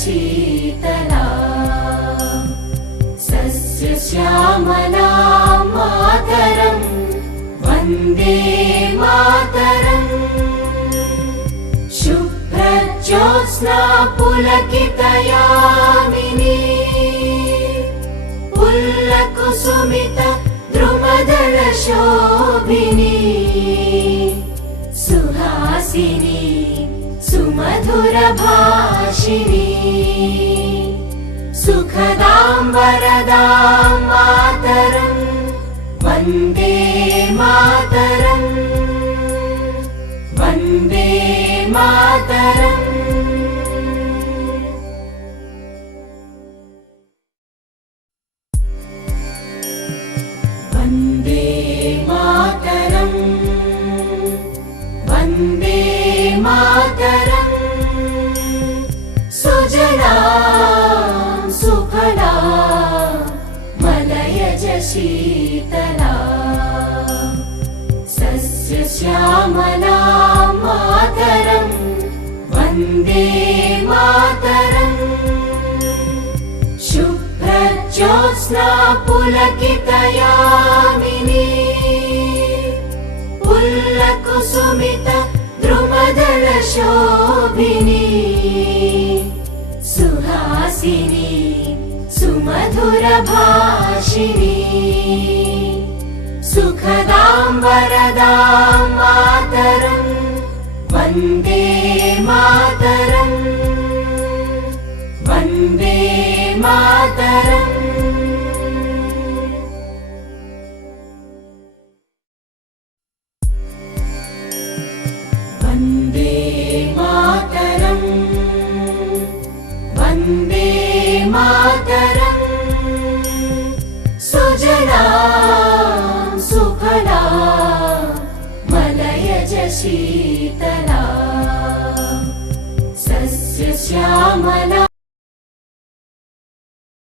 शीतला सस्यश्यामला मातरं वन्दे मातरम् शुभ्रज्योत्स्ना पुलकितयामिनी पुल्लकुसुमित द्रुमदलशोभिनी सुहासिनी सुमधुरभाषिणी सुखदां वरदां मातरं वन्दे मातरम् वन्दे मातरम् वन्दे मातरम् वन्दे मातरम् सुजलां सुफलां मलयज शीतला सस्यश्यामला मातरं वन्दे मातरम् शुभ्रज्योत्स्ना पुलकितयामिनी पुल्लकुसुमित द्रुमदलशोभिनी सुहासिनी सुमधुरभाषिणी सुखदां वरदां मातरं वन्दे मातरम् वन्दे मातरम् वन्दे मातरम् वन्दे मातरम् सुजलां सुफलां मलयज शीतला सस्यश्यामला